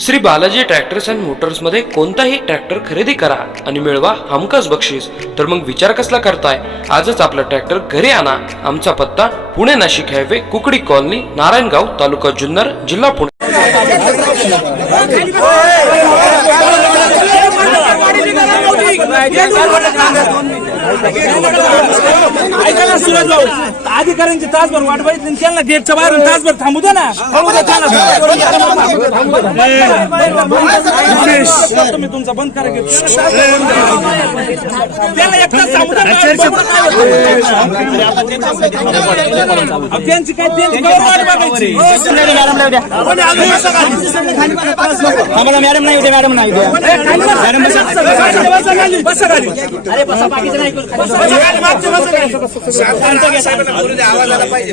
Shri Balaji tractors and Motors मध्ये कोणताही tractor खरेदी करा आणि मिळवा हमखास बक्षीस। तर मग विचार कसला करताय, आजच आपला ट्रॅक्टर घरी आणा। आमचा पत्ता पुणे नाशिक हायवे, कुकडी कॉलनी, नारायणगाव, तालुका जुन्नर, जिल्हा पुणे। अधिकाऱ्यांची तासभर वाट बघितली, त्यांना गेटच्या बाहेर तासभर थांबू दे ना। तुम्ही तुमचा बंद करा, त्याला एकटाच थांबू द्या। त्यांची काय त्यांची वाट बघायची। मॅडम नाही उद्या, मॅडम नाही उद्या, बसा खाली। अरे बसा, बाकीचं नाही आवाज आला पाहिजे।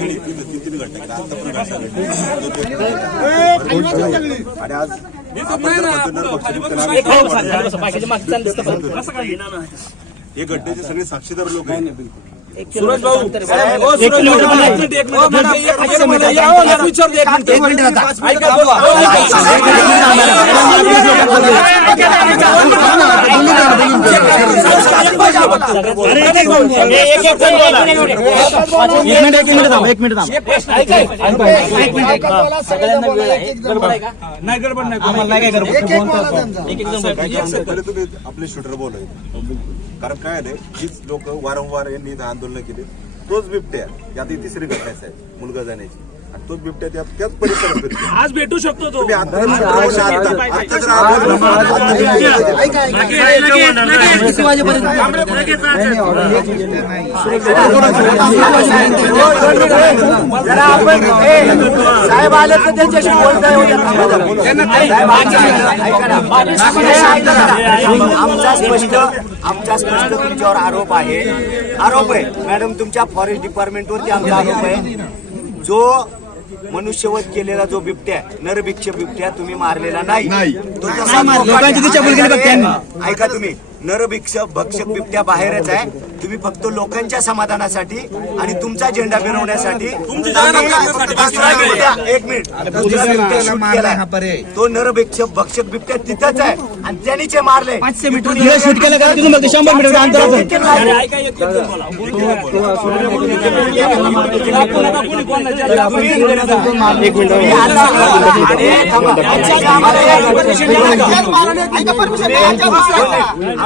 हे घटनेचे सगळे साक्षीदार लोक आहेत। सुरेश भाऊ, नाही गडबड नाही, तुम्ही आपले शूटर बोलाय, कारण काय नाही, हीच लोक वारंवार यांनी इथं आंदोलन केले। तोच बिबट्या, आता ही तिसरी घटना आहे मुलगा जाण्याची, आणि तोच बिबट्या त्याच परिसरात आज भेटू शकतो तो। साहेब आले तर त्यांच्याशी बोलता येऊ द्या। आमचा स्पष्ट तुमच्यावर आरोप आहे मॅडम, तुमच्या फॉरेस्ट डिपार्टमेंट वरती आमचा आरोप आहे। जो मनुष्यवध केलेला जो बिबट्या, नरभिक्ष बिबट्या तुम्ही मारलेला नाही, तो तसा ऐका, तुम्ही नरभिक्ष भक्षक बिबट्या बाहेरच आहे। तुम्ही फक्त लोकांच्या समाधानासाठी आणि तुमचा झेंडा मिरवण्यासाठी एक मिनिट शूट केला। तो नरभिक्ष भक्षक बिबट्या तिथंच आहे आणि त्यांनीच मारले। 500 मीटर शूट केलं का तुम्ही? 100 मीटर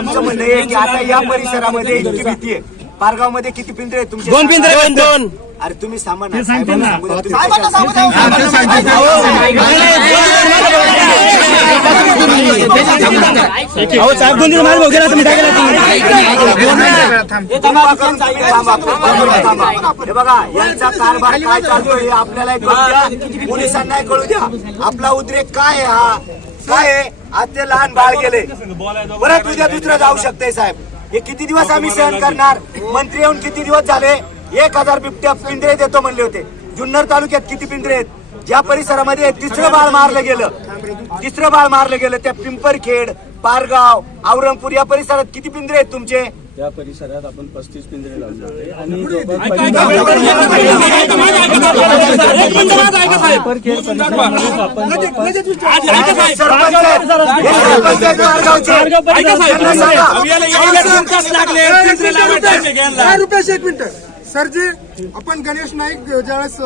आमचं म्हणणं आहे की आता या परिसरामध्ये इतकी भीती आहे। पारगाव मध्ये किती पिंजरे आहेत तुमचे? 2 पिंजरे आहेत, 2। अरे तुम्ही सामान साहेब 2 दिवस माल वगैरे तुम्ही काय हे बघा, यांचा कारभार काय चालतोय आपल्याला पोलिसांना कळू द्या। आपला उद्रेक काय आहे, हा काय आहे? आज ते लहान बाळ गेले, परत उद्या दुसरं जाऊ शकते। साहेब, हे किती दिवस आम्ही सहन करणार? मंत्री येऊन किती दिवस झाले? 1000 बिबट्या पिंजरे देतो म्हणले होते। जुन्नर तालुक्यात किती पिंजरे आहेत? ज्या परिसरामध्ये तिसरं बाळ मारलं गेलं, त्या पिंपरखेड, पारगाव, औरंगपूर या परिसरात किती पिंजरे आहेत तुमचे? त्या परिसरात आपण 35 पिंजरे लावले आणि सरजी, आपण गणेश नाईक ज्यावेळेस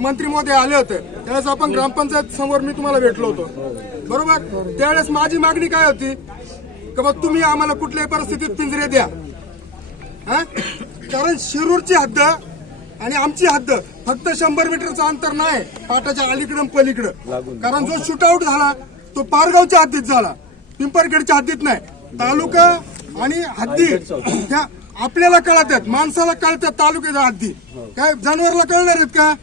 मंत्री महोदय आले होते त्यावेळेस आपण ग्रामपंचायत समोर मी तुम्हाला भेटलो होतो, बरोबर? त्यावेळेस माझी मागणी काय होती की बा तुम्ही आम्हाला कुठल्याही परिस्थितीत पिंजरे द्या, कारण शिरूरची हद्द आणि आमची हद्द फक्त 100 मीटरचं अंतर नाही, पाटाच्या अलीकडं पलीकडं। कारण जो शूटआउट झाला तो पारगावच्या हद्दीत झाला, पिंपरखेडच्या हद्दीत नाही। तालुका आणि हद्दी ह्या आपल्याला कळतात, माणसाला कळतात तालुक्याच्या हद्दी, काय जनावरला कळणार आहेत का?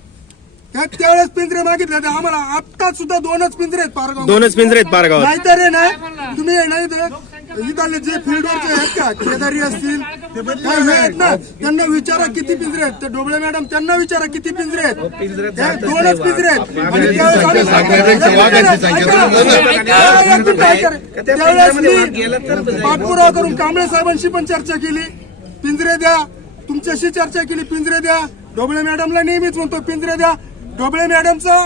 त्यावेळेस पिंजरे मागितले होते आम्हाला, आता सुद्धा 2च पिंजरे आहेत पारगाव, 2च पिंजरे आहेत पारगाव। नाहीतर हे नाही, तुम्ही नाही इथले जे फील्डवरचे आहेत का, केदारी असतील काय आहेत ना, त्यांना विचारा किती पिंजरे आहेत। ते डोबळे मॅडम, त्यांना विचारा किती पिंजरे आहेत। 2च पिंजरे आहेत। त्यावेळेस मी पाठपुरावा करून कांबळे साहेबांशी पण चर्चा केली, पिंजरे द्या, तुमच्याशी चर्चा केली, पिंजरे द्या। डोबळे मॅडमला नेहमीच म्हणतो पिंजरे द्या। डोबळे मॅडमचा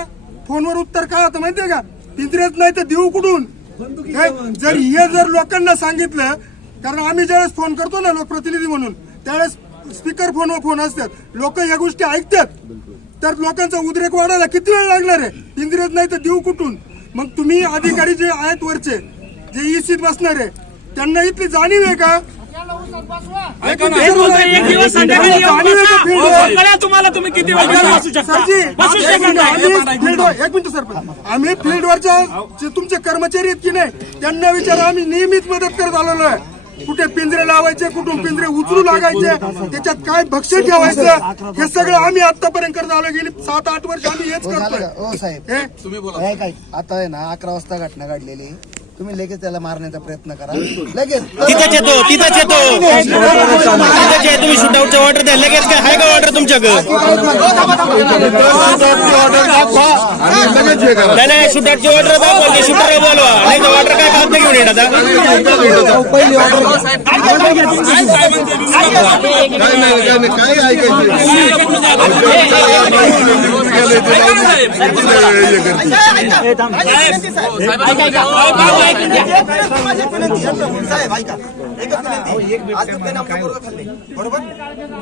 फोनवर उत्तर काय होतं माहितीये का? पिंजऱ्यात नाही तर देऊ कुठून? हे जर लोकांना सांगितलं, कारण आम्ही ज्यावेळेस फोन करतो ना लोकप्रतिनिधी म्हणून, त्यावेळेस स्पीकर फोनवर फोन असतात, लोक या गोष्टी ऐकतात, तर लोकांचा उद्रेक वाढायला किती वेळ लागणार आहे? पिंजऱ्यात नाही तर देऊ कुठून? मग तुम्ही अधिकारी जे आहेत वरचे, जे ईसीत बसणार आहे, त्यांना इथली जाणीव आहे का? ऐका ना, हे बोलतोय, एक दिवस संध्याकाळी येऊन बसा. हो, कळलं तुम्हाला, तुम्ही किती वेळ बसू शकता? सरजी, बसू शकत नाही. एक मिनिट सरपंच, आम्ही फील्डवरच्या जे तुमचे कर्मचारी आहेत की नाही, त्यांना विचारा, आम्ही नेहमीच मदत करत आलेलो आहे. कुठे पिंजरे लावायचे, कुठून पिंजरे उचलू लागायचे, त्याच्यात काय भक्ष्य ठेवायचं, हे सगळं आम्ही आतापर्यंत करत आलो. गेली 7-8 वर्ष आम्ही हेच करतोय. हो साहेब, काय काय आता आहे ना, 11 वाजता घटना घडलेली, तुम्ही लगेच त्याला मारण्याचा प्रयत्न करा. लगेच तिथंच येतो तुम्ही शूटआउटचा ऑर्डर द्या लगेच. काय आहे का ऑर्डर तुमच्याकडे? नाही शूटआउटची ऑर्डर दाखवा, शूटर बोलवा, नाही तर ऑर्डर काय काम घेऊन येणार साहेब ऐका, एकच विनंती, आज दुपारी आमच्या बरोबर खाल्ले, बरोबर?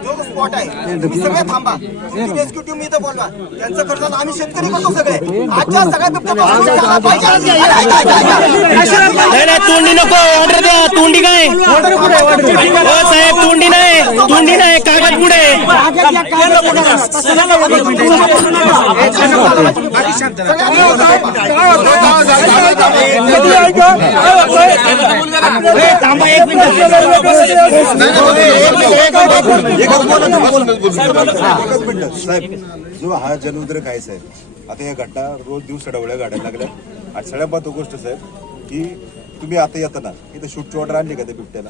जो स्पॉट आहे तुम्ही सगळे थांबा, तुम्ही एक्झिक्युटिव्ह मी इथं बोलवा, त्यांचं करतात, आम्ही शेतकरी करतो सगळे. आजच्या सगळ्या बिबट्या नाही तोंडी नको, ऑर्डर द्या. तोंडी काय हो साहेब, तोंडी नाही कागद पुढे. साहेब, जो हा जनउद्रेक आहे साहेब, आता या घटना रोज दिवस डवळ्या गाड्या लागल्या. आणि सगळ्यात महत्व गोष्ट साहेब, की तुम्ही आता येताना इथं शूटची ऑर्डर आणली का त्या बिबट्याला?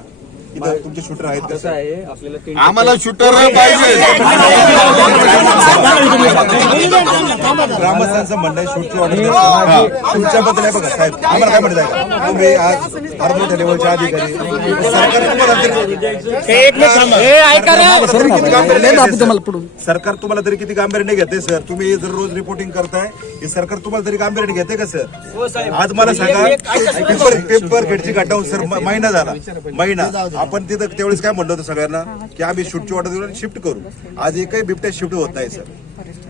इथं तुमचे शूटर आहेत का? आम्हाला शूटर पाहिजे. ग्रामस्थांचं म्हणणं आहे शूटची ऑर्डर तुमच्याबद्दल आहे. बघा साहेब, आम्हाला काय म्हणत आहे का, तुम्ही आज फार मोठ्या लेवलचे अधिकारी, सरकार तुम्हाला तरी किती गांभीर्याने घेते सर? तुम्ही जर रोज रिपोर्टिंग करताय, हे सरकार तुम्हाला तरी गांभीर्याने घेते का सर? आज मला सांगा, पेपर खेडची घटना सर महिना झाला, महिना आपण तिथं त्यावेळेस काय म्हणलं होतं सगळ्यांना, की आम्ही शूटची ऑर्डर देऊन शिफ्ट करू. आज एकही बिबट्या शिफ्ट होत नाही सर.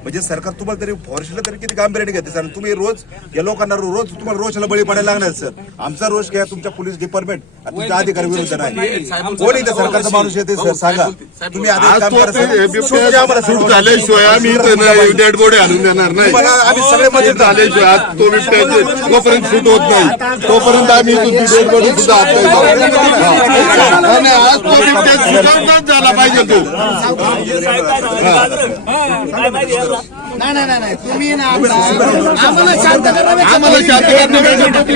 म्हणजे सरकार तुम्हाला तरी फॉरेस्टला तरी किती गांभीर्याने घेते सर? तुम्ही रोज या लोकांना रोज तुम्हाला रोषला बळी पडायला लागणार सर. आमचा रोष घ्या, तुमच्या पोलीस डिपार्टमेंट आणि तुमच्या अधिकारी विरुद्ध नाही. कोण इथे सरकारचा माणूस येते सर? सांगा तुम्ही आम्हाला सूट झाल्याशिवाय आम्ही इथं डेड बॉडी आणून देणार नाही. आम्ही सगळे मजेत झाल्याशिवाय आज तो बिबट्याचे जोपर्यंत सूट होत नाही तोपर्यंत आम्ही डेड बॉडी सुद्धा हात नाही. आज तो बिबट्या सुटच झाला पाहिजे तो. नाही तुम्ही ना आम्हाला शांत आम्हाला शांत करण्यासाठी